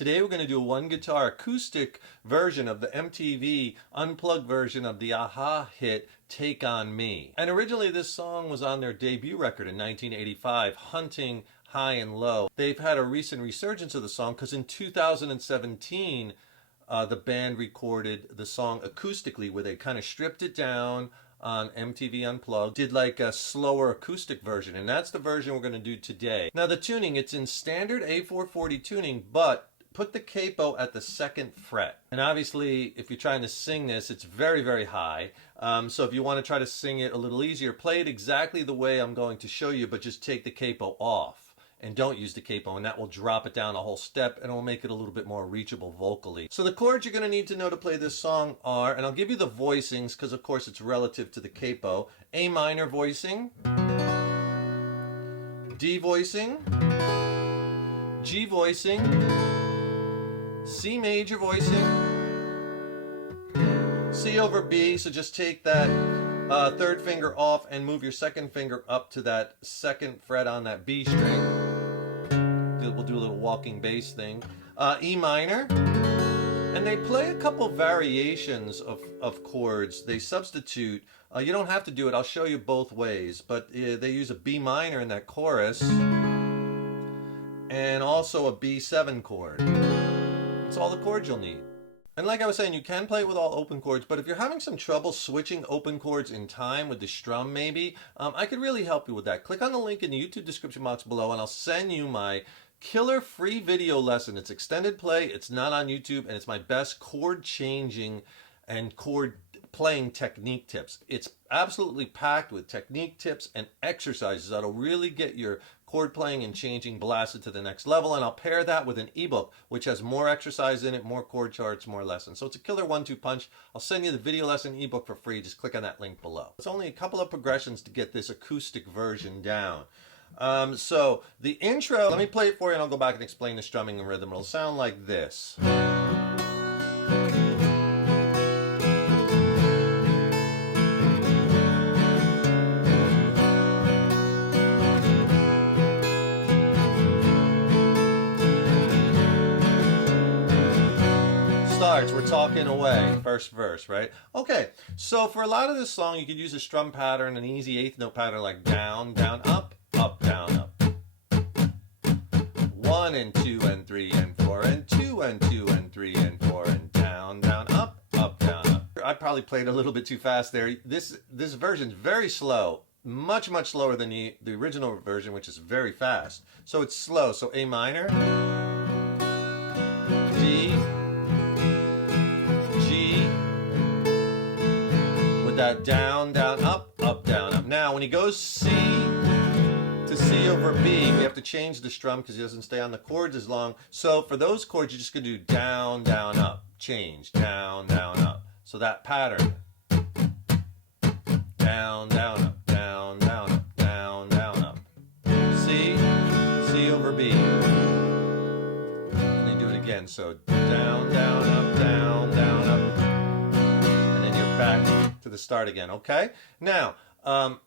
Today we're going to do a one guitar acoustic version of the MTV Unplugged version of the Aha hit Take On Me. And originally this song was on their debut record in 1985, Hunting High and Low. They've had a recent resurgence of the song because in 2017 the band recorded the song acoustically, where they kind of stripped it down on MTV Unplugged, did like a slower acoustic version, and that's the version we're going to do today. Now the tuning, it's in standard A440 tuning, but put the capo at the 2nd fret. And obviously if you're trying to sing this, it's very, very high. So if you want to try to sing it a little easier, play it exactly the way I'm going to show you, but just take the capo off and don't use the capo, and that will drop it down a whole step and it will make it a little bit more reachable vocally. So the chords you're going to need to know to play this song are, and I'll give you the voicings because of course it's relative to the capo: A minor voicing, D voicing, G voicing, C major voicing, C over B. So just take that 3rd finger off and move your 2nd finger up to that 2nd fret on that B string. We'll do a little walking bass thing. E minor. And they play a couple variations of chords. They substitute. You don't have to do it. I'll show you both ways. But they use a B minor in that chorus. And also a B7 chord. That's all the chords you'll need. And like I was saying, you can play it with all open chords, but if you're having some trouble switching open chords in time with the Strum maybe, I could really help you with that. Click on the link in the YouTube description box below and I'll send you my killer free video lesson. It's extended play, it's not on YouTube, and it's my best chord changing and chord playing technique tips. It's absolutely packed with technique tips and exercises that'll really get your chord playing and changing blasted to the next level, and I'll pair that with an ebook which has more exercise in it, more chord charts, more lessons. So it's a killer 1-2 punch. I'll send you the video lesson ebook for free. Just click on that link below. It's only a couple of progressions to get this acoustic version down. So the intro, let me play it for you and I'll go back and explain the strumming and rhythm. It'll sound like this. Starts, we're talking away, first verse, right? Okay, so for a lot of this song, you could use a strum pattern, an easy 8th note pattern like down, down, up, down, up. 1 and 2 and 3 and 4 and 2 and 2 and 3 and 4 and down, down, up, down, up. I probably played a little bit too fast there. This version's very slow, much slower than the original version, which is very fast. So it's slow. So A minor, D, G, with that down, down, up, down, up. Now when he goes C to C over B, we have to change the strum because he doesn't stay on the chords as long. So for those chords, you're just going to do down, down, up, change, down, down, up. So that pattern, down, down, up, down, down, up, down, down, up. C, C over B. And then do it again. So down, down, up, down, down, up. And then you're back to the start again, okay? Now,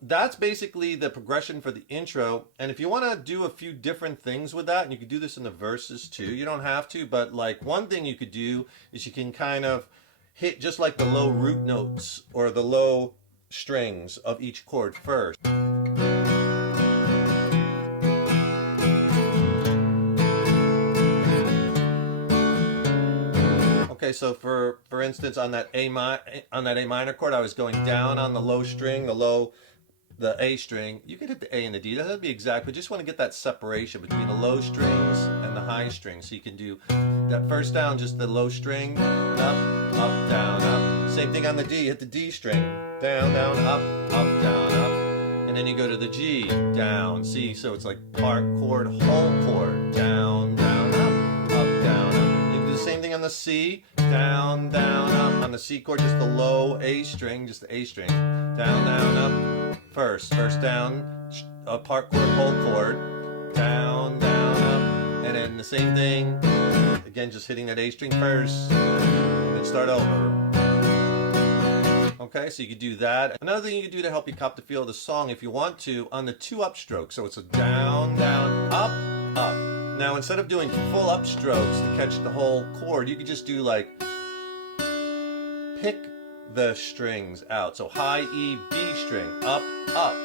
that's basically the progression for the intro, and if you want to do a few different things with that, and you could do this in the verses too, you don't have to, but like one thing you could do is you can kind of hit just like the low root notes or the low strings of each chord first. Okay, so for instance, on that A minor chord, I was going down on the low string, the A string. You could hit the A and the D. That doesn't be exact, but just want to get that separation between the low strings and the high strings. So you can do that first down, just the low string, up, down, up. Same thing on the D. Hit the D string, down, down, up, down, up. And then you go to the G, down, C. So it's like part chord, whole chord, down, down, up, down, up. Same thing on the C, down, down, up. On the C chord, just the low A string, just the A string. Down, down, up. First down, part chord, whole chord. Down, down, up. And then the same thing, again, just hitting that A string first. And then start over. Okay, so you could do that. Another thing you could do to help you cop the feel of the song, if you want to, on the 2 upstrokes. So it's a down, down, up, up. Now instead of doing full upstrokes to catch the whole chord, you could just do like, pick the strings out. So high E, B string, up, up.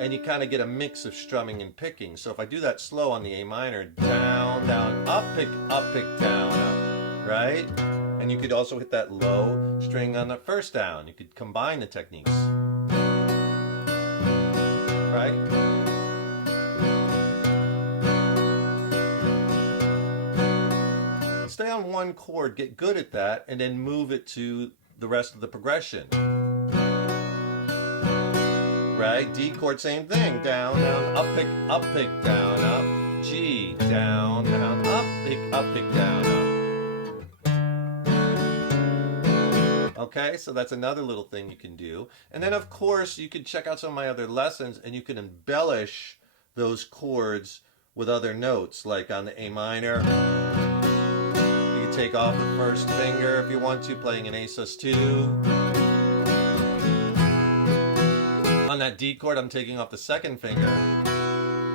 And you kind of get a mix of strumming and picking. So if I do that slow on the A minor, down, down, up, pick, down, up, right? And you could also hit that low string on the first down. You could combine the techniques, right? Stay on one chord, get good at that, and then move it to the rest of the progression. Right? D chord, same thing. Down, down, up, pick, down, up. G, down, down, up, pick, down, up. Okay, so that's another little thing you can do. And then, of course, you can check out some of my other lessons and you can embellish those chords with other notes, like on the A minor. You can take off the first finger if you want to, playing an A sus2. On that D chord, I'm taking off the second finger,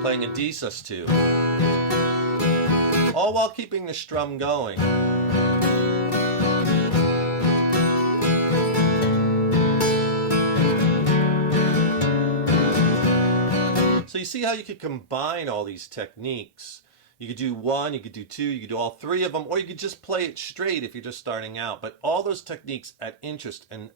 playing a D sus2. All while keeping the strum going. So you see how you could combine all these techniques. You could do one, you could do two, you could do all three of them, or you could just play it straight if you're just starting out. But all those techniques add interest and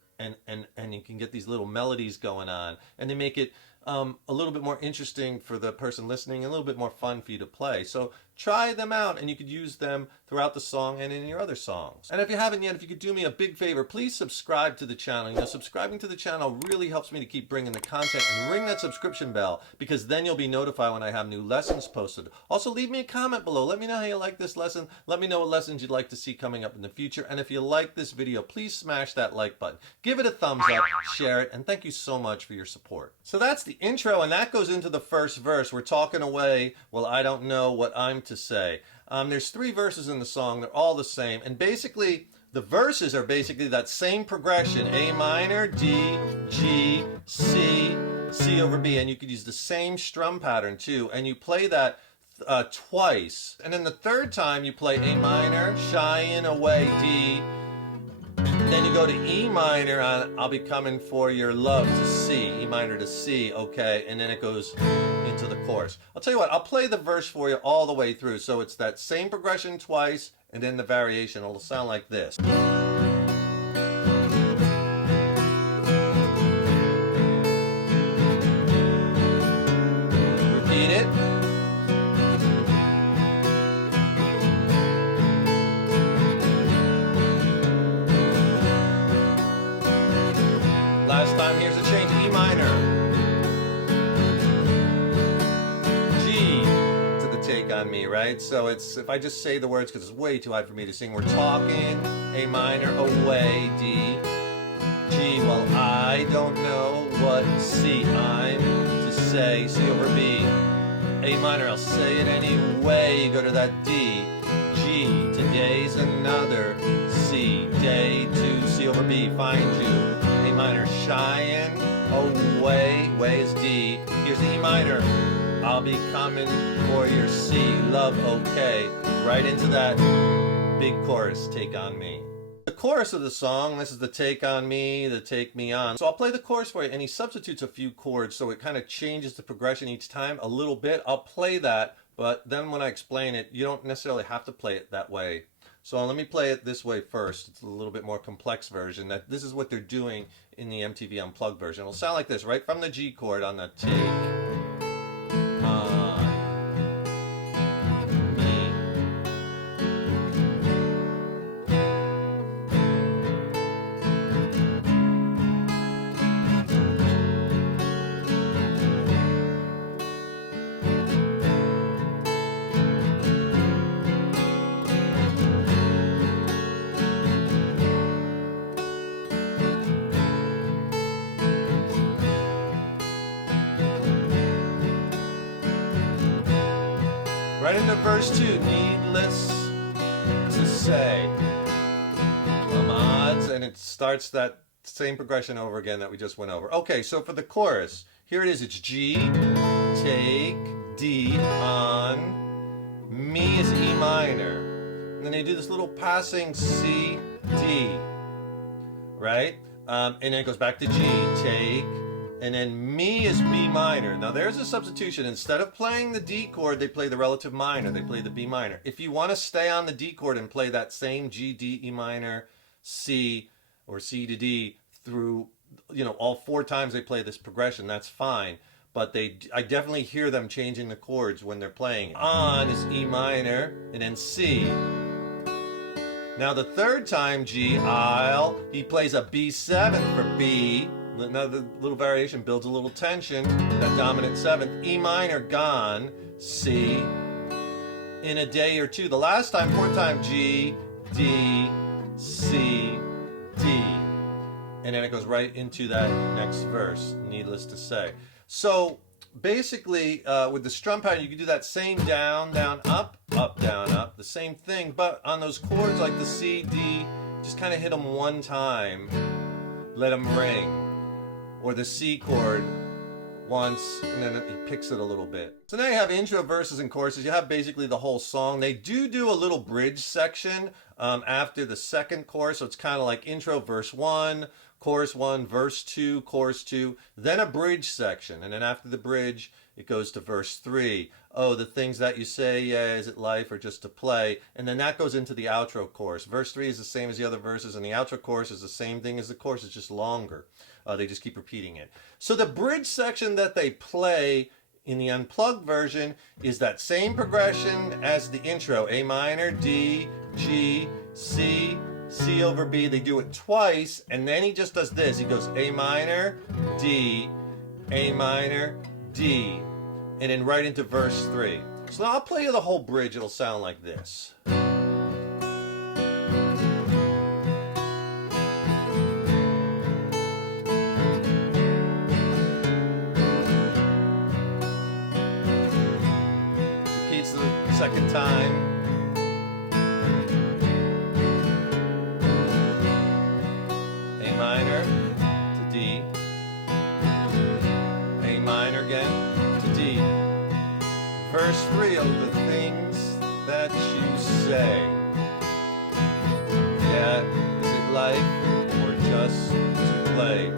you can get these little melodies going on, and they make it a little bit more interesting for the person listening, a little bit more fun for you to play. So try them out, and you could use them throughout the song and in your other songs. And if you haven't yet, if you could do me a big favor, please subscribe to the channel. You know, subscribing to the channel really helps me to keep bringing the content, and ring that subscription bell, because then you'll be notified when I have new lessons posted. Also, leave me a comment below. Let me know how you like this lesson. Let me know what lessons you'd like to see coming up in the future. And if you like this video, please smash that like button. Give it a thumbs up, share it, and thank you so much for your support. So that's the intro, and that goes into the first verse. We're talking away, well, I don't know what I'm to say. There's 3 verses in the song. They're all the same. And basically, the verses are basically that same progression. A minor, D, G, C, C over B. And you could use the same strum pattern too. And you play that twice. And then the third time you play A minor, shying away, D. Then you go to E minor on I'll Be Coming For Your Love to C, E minor to C, okay, and then it goes into the chorus. I'll tell you what, I'll play the verse for you all the way through. So it's that same progression twice, and then the variation. It'll sound like this. Repeat it. Last time, here's a change, E minor. G to the Take On Me, right? So it's, if I just say the words, because it's way too high for me to sing, we're talking, A minor, away, D, G, well, I don't know what C I'm to say, C over B, A minor, I'll say it anyway, you go to that D, G, today's another C, day to C over B, find you, A minor, shying away, way is D, here's the E minor, I'll be coming for your C, love, okay, right into that big chorus, Take On Me. The chorus of the song, this is the Take On Me, the Take Me On. So I'll play the chorus for you, and he substitutes a few chords, so it kind of changes the progression each time a little bit. I'll play that, but then when I explain it, you don't necessarily have to play it that way. So let me play it this way first. It's a little bit more complex version. This is what they're doing in the MTV Unplugged version. It'll sound like this, right from the G chord on the Take On Me. Right into verse 2, needless to say, odds, and it starts that same progression over again that we just went over. Okay, so for the chorus, here it is, it's G, take, D, on, Mi is E minor. And then they do this little passing C, D, right? And then it goes back to G, take, and then Mi is B minor. Now there's a substitution. Instead of playing the D chord, they play the relative minor. They play the B minor. If you want to stay on the D chord and play that same G, D, E minor, C, or C to D through, all 4 times they play this progression, that's fine. But I definitely hear them changing the chords when they're playing. On is E minor, and then C. Now the 3rd time G, I'll, he plays a B7 for B. Another little variation, builds a little tension. That dominant 7th, E minor, gone, C. In a day or two. The last time, 4th time, G, D, C, D. And then it goes right into that next verse, needless to say. So basically, with the strum pattern, you can do that same down, down, up, down, up, the same thing, but on those chords like the C, D, just kind of hit them 1 time, let them ring. Or the C chord once, and then he picks it a little bit. So now you have intro, verses, and choruses. You have basically the whole song. They do a little bridge section after the 2nd chorus, so it's kind of like intro, verse 1, chorus 1, verse 2, chorus 2, then a bridge section, and then after the bridge, it goes to verse 3. Oh, the things that you say, yeah, is it life or just to play? And then that goes into the outro chorus. Verse 3 is the same as the other verses, and the outro chorus is the same thing as the chorus, it's just longer. They just keep repeating it. So the bridge section that they play in the unplugged version is that same progression as the intro. A minor, D, G, C, C over B. They do it twice, and then he just does this. He goes A minor, D, A minor, D, and then right into verse 3. So now I'll play you the whole bridge. It'll sound like this. Repeats the 2nd time. A minor to D. A minor again to D. Verse 3, of the things that you say. Yeah, is it life or just to play?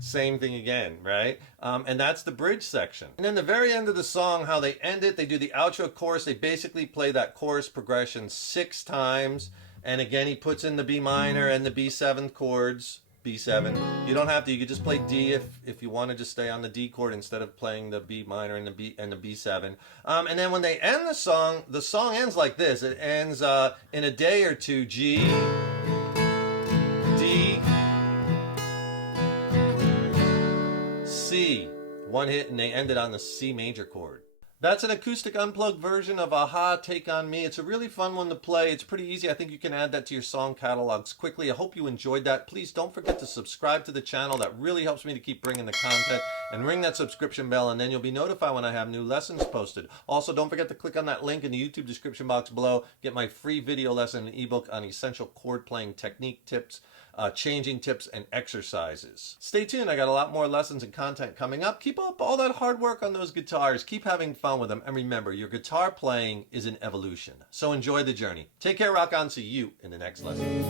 Same thing again, right? And that's the bridge section. And then the very end of the song, how they end it, they do the outro chorus. They basically play that chorus progression 6 times. And again, he puts in the B minor and the B7 chords. B7. You don't have to. You could just play D if you wanted to stay on the D chord instead of playing the B minor and the B7. And then when they end the song ends like this. It ends in a day or two. G, D, C. 1 hit, and they end it on the C major chord. That's an acoustic unplugged version of Aha, Take On Me. It's a really fun one to play. It's pretty easy. I think you can add that to your song catalogs quickly. I hope you enjoyed that. Please don't forget to subscribe to the channel. That really helps me to keep bringing the content. And ring that subscription bell, and then you'll be notified when I have new lessons posted. Also, don't forget to click on that link in the YouTube description box below. Get my free video lesson and ebook on essential chord playing technique tips, changing tips, and exercises. Stay tuned. I got a lot more lessons and content coming up. Keep up all that hard work on those guitars. Keep having fun with them. And remember, your guitar playing is an evolution. So enjoy the journey. Take care, rock on. See you in the next lesson.